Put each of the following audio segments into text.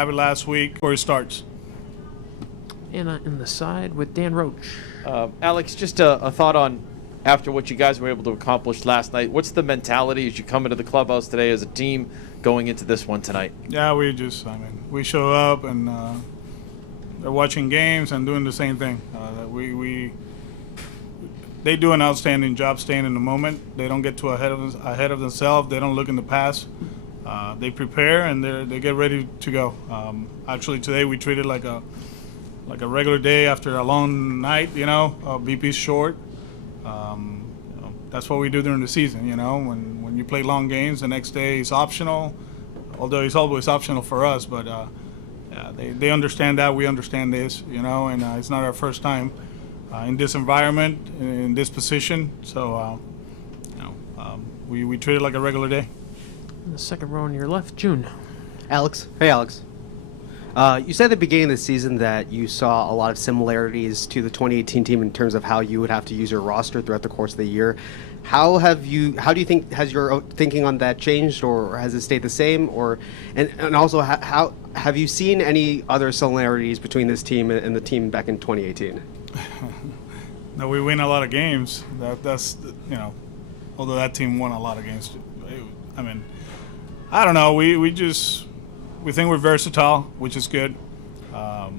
have it last week before it starts. And in the side with Dan Roach. Alex, just a thought on after what you guys were able to accomplish last night. What's the mentality as you come into the clubhouse today as a team going into this one tonight? Yeah, we show up and they're watching games and doing the same thing. They do an outstanding job staying in the moment. They don't get too ahead of themselves. They don't look in the past. They prepare and they get ready to go. Actually, today we treated like a regular day after a long night. BP's short. That's what we do during the season. When you play long games, the next day is optional. Although it's always optional for us, but they understand that. We understand this. And it's not our first time in this environment, in this position. So, we treat it like a regular day. In the second row on your left, June. Alex. Hey, Alex. You said at the beginning of the season that you saw a lot of similarities to the 2018 team in terms of how you would have to use your roster throughout the course of the year. How do you think, has your thinking on that changed, or has it stayed the same? And also, how have you seen any other similarities between this team and the team back in 2018? No, we win a lot of games. That's although that team won a lot of games. I don't know. We think we're versatile, which is good. I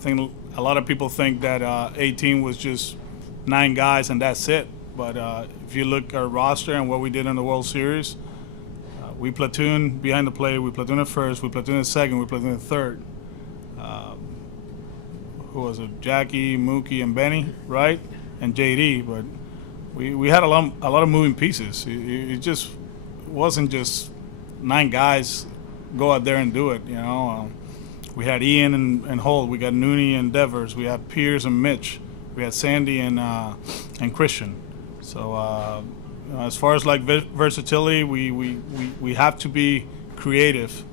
think a lot of people think that 18 was just 9 guys and that's it. But if you look at our roster and what we did in the World Series, we platoon behind the plate, we platoon at first, we platoon at second, we platoon at third. Who was it? Jackie, Mookie, and Benny, right? And JD. But we had a lot of moving pieces. It just wasn't just 9 guys go out there and do it. We had Ian and Holt. We got Nooney and Devers. We had Pierce and Mitch. We had Sandy and Christian. So as far as like versatility, we have to be creative,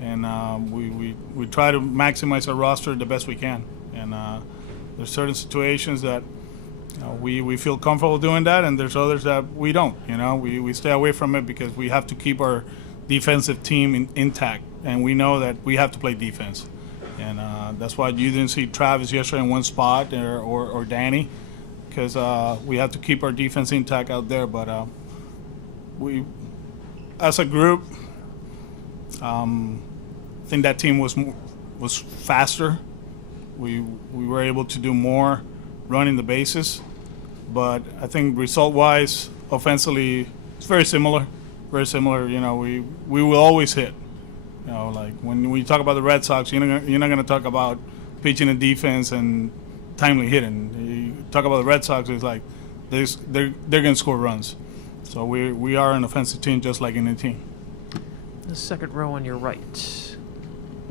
and we try to maximize our roster the best we can. And there's certain situations that we feel comfortable doing that, and there's others that we don't. We stay away from it because we have to keep our defensive team intact, and we know that we have to play defense. And that's why you didn't see Travis yesterday in one spot or Danny, because we have to keep our defense intact out there. But we, as a group, think that team was faster. We were able to do more running the bases, but I think result-wise, offensively, it's very similar. Very similar. We will always hit. Like when we talk about the Red Sox, you're not going to talk about pitching and defense and timely hitting. You talk about the Red Sox, it's like they're going to score runs. So we are an offensive team just like any team. The second row on your right.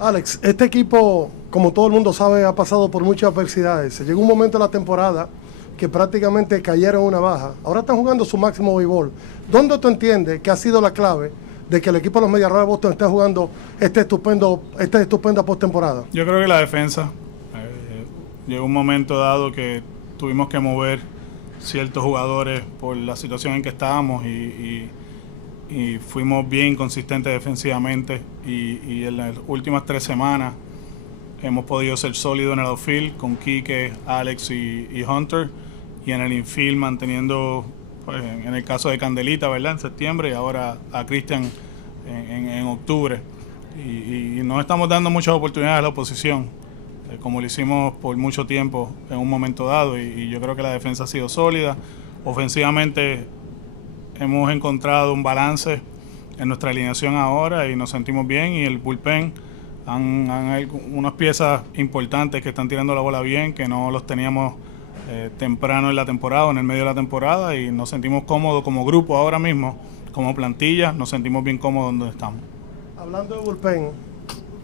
Alex, este equipo, como todo el mundo sabe, ha pasado por muchas adversidades. Llegó un momento en la temporada que prácticamente cayeron una baja. Ahora están jugando su máximo béisbol. ¿Dónde tú entiendes que ha sido la clave de que el equipo de los Medias Rojas de Boston esté jugando esta estupenda postemporada? Yo creo que la defensa. Llegó un momento dado que tuvimos que mover ciertos jugadores por la situación en que estábamos y fuimos bien consistentes defensivamente y en las últimas 3 semanas hemos podido ser sólidos en el outfield con Quique, Alex y Hunter, y en el infield manteniendo, pues, en el caso de Candelita, ¿verdad?, en septiembre, y ahora a Cristian en octubre, y nos estamos dando muchas oportunidades a la oposición, como lo hicimos por mucho tiempo en un momento dado, y yo creo que la defensa ha sido sólida. Ofensivamente hemos encontrado un balance en nuestra alineación ahora y nos sentimos bien, y el bullpen hay unas piezas importantes que están tirando la bola bien, que no los teníamos temprano en la temporada o en el medio de la temporada, y nos sentimos cómodos como grupo ahora mismo, como plantilla, nos sentimos bien cómodos donde estamos. Hablando de bullpen,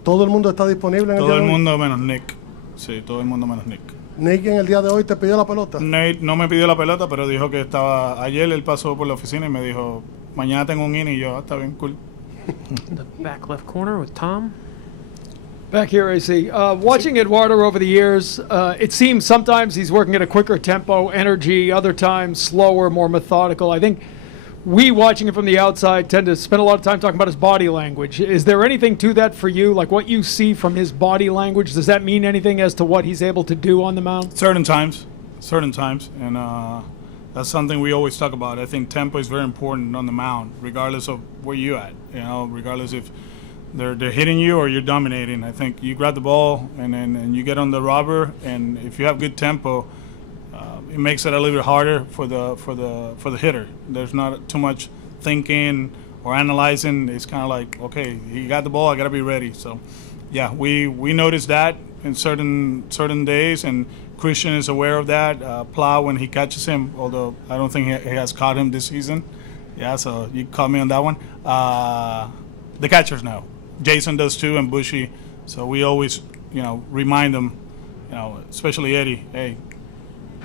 ¿todo el mundo está disponible en el día de hoy? Todo el mundo menos Nick. Sí, todo el mundo menos Nick. ¿Nick en el día de hoy te pidió la pelota? Nate no me pidió la pelota, pero dijo que estaba... Ayer él pasó por la oficina y me dijo, mañana tengo un inning, y yo, está bien, cool. The back left corner with Tom. Back here, AC. Watching Eduardo over the years, it seems sometimes he's working at a quicker tempo, energy, other times slower, more methodical. I think we watching it from the outside tend to spend a lot of time talking about his body language. Is there anything to that for you? Like what you see from his body language, does that mean anything as to what he's able to do on the mound? Certain times, and that's something we always talk about. I think tempo is very important on the mound, regardless of where you're at. Regardless if they're hitting you or you're dominating. I think you grab the ball and you get on the rubber, and if you have good tempo, it makes it a little bit harder for the hitter. There's not too much thinking or analyzing. It's kind of like, okay, he got the ball, I got to be ready. So, yeah, we noticed that in certain days, and Christian is aware of that. Plow, when he catches him, although I don't think he has caught him this season. Yeah, so you caught me on that one. The catchers know. Jason does too, and Bushy. So we always, remind them, especially Eddie, hey,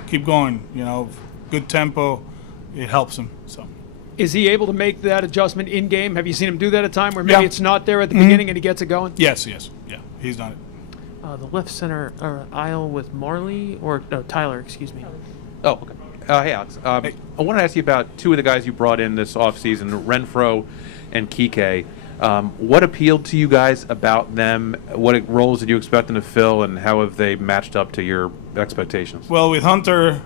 keep going. Good tempo, it helps him. So. Is he able to make that adjustment in game? Have you seen him do that at a time where maybe Yeah. it's not there at the beginning and he gets it going? Yes, yeah, he's done it. The left center aisle with Marley, or no, Tyler, excuse me. Oh, okay. Hey, Alex. Hey. I want to ask you about two of the guys you brought in this offseason, Renfro and Kike. What appealed to you guys about them? What roles did you expect them to fill, and how have they matched up to your expectations? Well, with Hunter,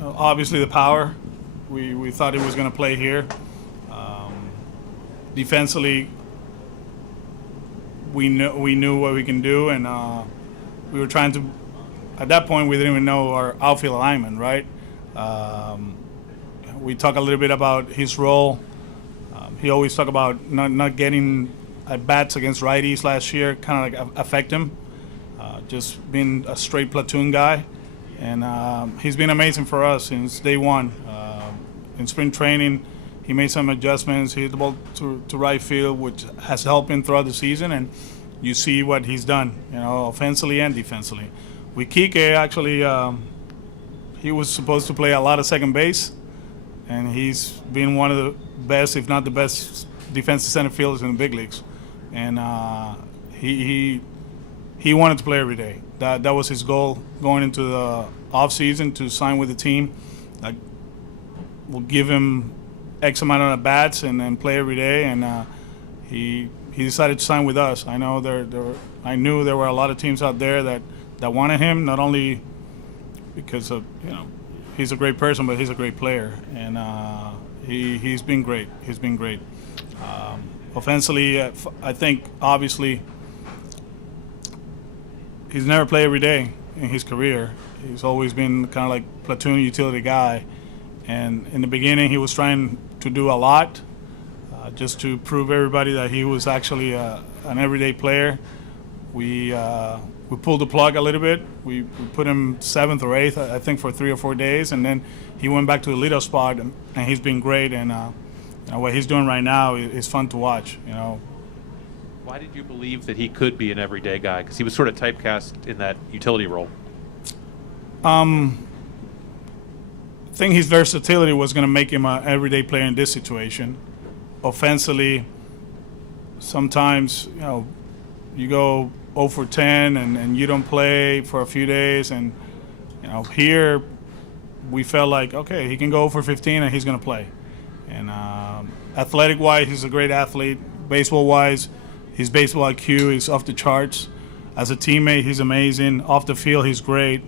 obviously the power. We thought he was going to play here. Defensively, we knew what we can do, and we were trying to. At that point, we didn't even know our outfield alignment, right? We talk a little bit about his role. He always talked about not getting at bats against righties last year, kind of like affect him. Just being a straight platoon guy, and he's been amazing for us since day one. In spring training, he made some adjustments. He hit the ball to right field, which has helped him throughout the season, and you see what he's done, offensively and defensively. With Kike, actually, he was supposed to play a lot of second base, and he's been one of the best, if not the best, defensive center fielders in the big leagues. And he wanted to play every day. That was his goal going into the offseason, to sign with the team. We'll give him X amount of bats and play every day. And he decided to sign with us. I know I knew there were a lot of teams out there that wanted him, not only because of he's a great person, but he's a great player, and he's been great. He's been great. Offensively, I think obviously he's never played every day in his career. He's always been kind of like platoon utility guy, and in the beginning he was trying to do a lot just to prove everybody that he was actually an everyday player. We pulled the plug a little bit. We put him 7th or 8th, I think, for 3 or 4 days, and then he went back to the leadoff spot, and he's been great. And what he's doing right now is fun to watch. Why did you believe that he could be an everyday guy? Because he was sort of typecast in that utility role. I think his versatility was going to make him an everyday player in this situation. Offensively, sometimes you go 0 for 10 and you don't play for a few days, and here we felt like, okay, he can go 0 for 15 and he's going to play. And athletic wise, he's a great athlete. Baseball wise, his baseball IQ is off the charts. As a teammate, he's amazing. Off the field, he's great.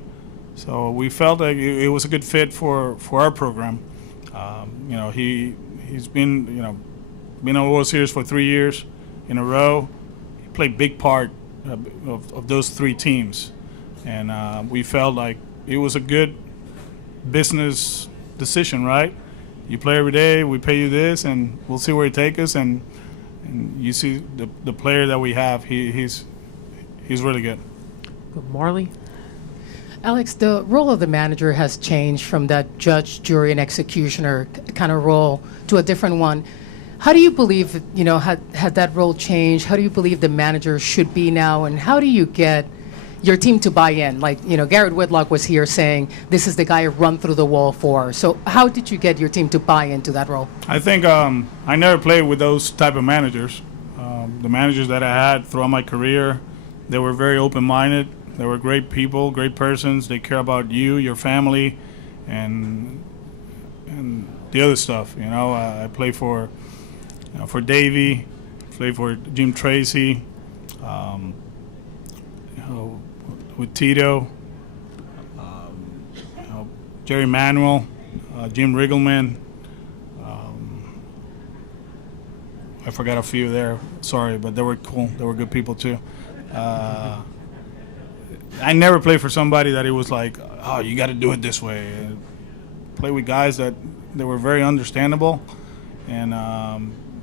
So we felt like it was a good fit for our program. He's been on the World Series for 3 years in a row. He played big part of those 3 teams, and we felt like it was a good business decision, right? You play every day, we pay you this, and we'll see where it takes us. And you see the player that we have, he's really good. But Marley? Alex, the role of the manager has changed from that judge, jury, and executioner kind of role to a different one. How do you believe, had that role changed? How do you believe the manager should be now? And how do you get your team to buy in? Like, Garrett Whitlock was here saying, this is the guy you run through the wall for. So how did you get your team to buy into that role? I think I never played with those type of managers. The managers that I had throughout my career, they were very open-minded. They were great people, great persons. They care about you, your family, and the other stuff. You know, I play for Davey, play for Jim Tracy, you know, with Tito, you know, Jerry Manuel, Jim Riggleman. I forgot a few there. Sorry, but they were cool. They were good people too. I never played for somebody that it was like, oh, you got to do it this way. Play with guys that they were very understandable, and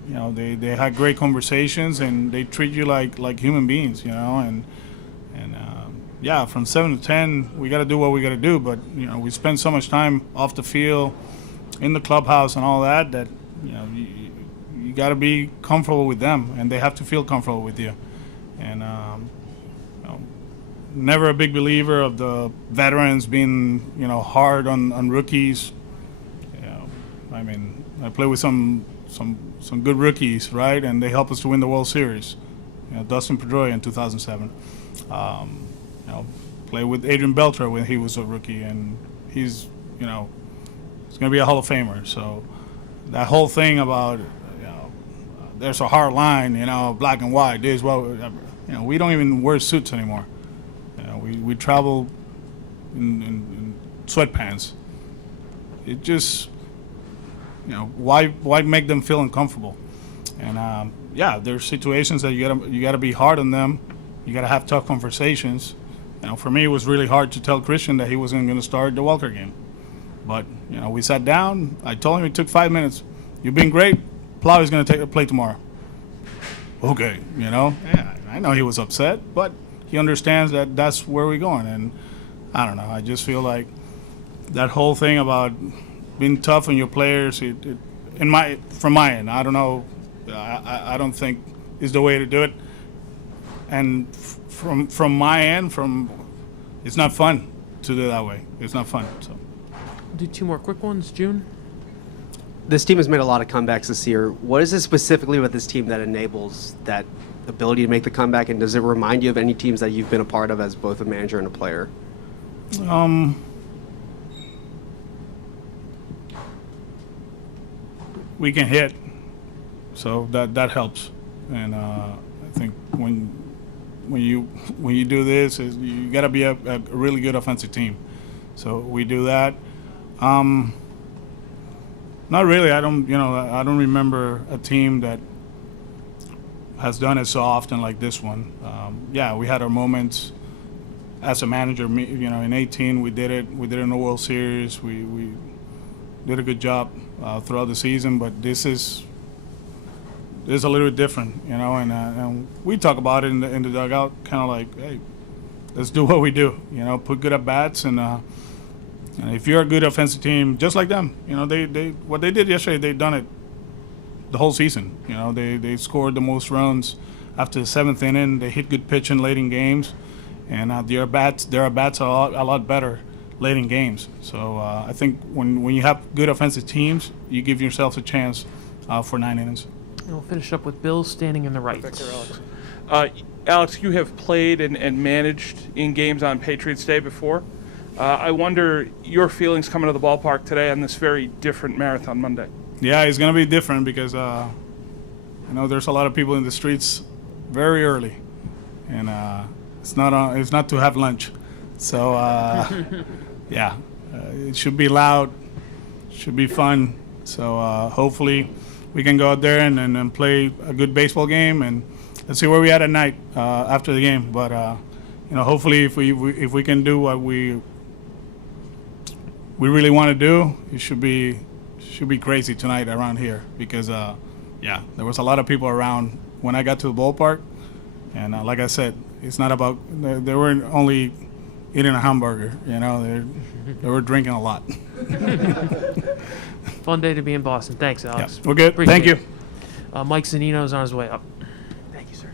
you know, they had great conversations, and they treat you like human beings, you know, and yeah, from 7 to 10, we got to do what we got to do, but you know, we spend so much time off the field, in the clubhouse, and all that you know, you got to be comfortable with them, and they have to feel comfortable with you, and you know, never a big believer of the veterans being, you know, hard on rookies. You know, I mean, I play with some good rookies, right? And they help us to win the World Series. You know, Dustin Pedroia in 2007. You know, play with Adrian Beltre when he was a rookie, and he's, you know, he's going to be a Hall of Famer. So that whole thing about, you know, there's a hard line, you know, black and white, this, well, you know, we don't even wear suits anymore. You know, we travel in sweatpants. It just, you know, why make them feel uncomfortable? And yeah, there's situations that you gotta be hard on them. You gotta have tough conversations. You know, for me, it was really hard to tell Christian that he wasn't going to start the Walker game. But you know, we sat down. I told him it took 5 minutes. You've been great. Plowey's going to play tomorrow. Okay, you know. Yeah, I know he was upset, but he understands that that's where we're going. And I don't know. I just feel like that whole thing about being tough on your players, from my end, I don't know. I don't think is the way to do it. And from my end, it's not fun to do it that way. It's not fun. So We'll do 2 more quick ones. June? This team has made a lot of comebacks this year. What is it specifically about this team that enables that ability to make the comeback, and does it remind you of any teams that you've been a part of as both a manager and a player? We can hit, so that helps. And I think when you do this, you got to be a really good offensive team. So we do that. Not really. I don't remember a team that has done it so often like this one. Yeah, we had our moments as a manager. You know, in 2018 we did it. We did it in the World Series. We did a good job throughout the season. But this is a little bit different, you know. And we talk about it in the dugout, kind of like, hey, let's do what we do. You know, put good at bats, and if you're a good offensive team, just like them, you know, they what they did yesterday, they've done it the whole season. You know, they scored the most runs after the 7th inning. They hit good pitching late in games, and their bats are a lot better late in games. So I think when you have good offensive teams, you give yourself a chance for 9 innings. And we'll finish up with Bill standing in the right. Alex, you have played and managed in games on Patriots Day before. I wonder your feelings coming to the ballpark today on this very different Marathon Monday. Yeah, it's going to be different because, there's a lot of people in the streets very early, and it's not to have lunch. So, yeah, it should be loud, should be fun. So hopefully we can go out there and play a good baseball game, and let's see where we at night after the game. But, hopefully if we can do what we really want to do, it should be crazy tonight around here because, there was a lot of people around when I got to the ballpark. And like I said, it's not about – they weren't only eating a hamburger, you know. They were drinking a lot. Fun day to be in Boston. Thanks, Alex. Yeah, we're good. Appreciate Thank you. Mike Zanino's on his way up. Thank you, sir.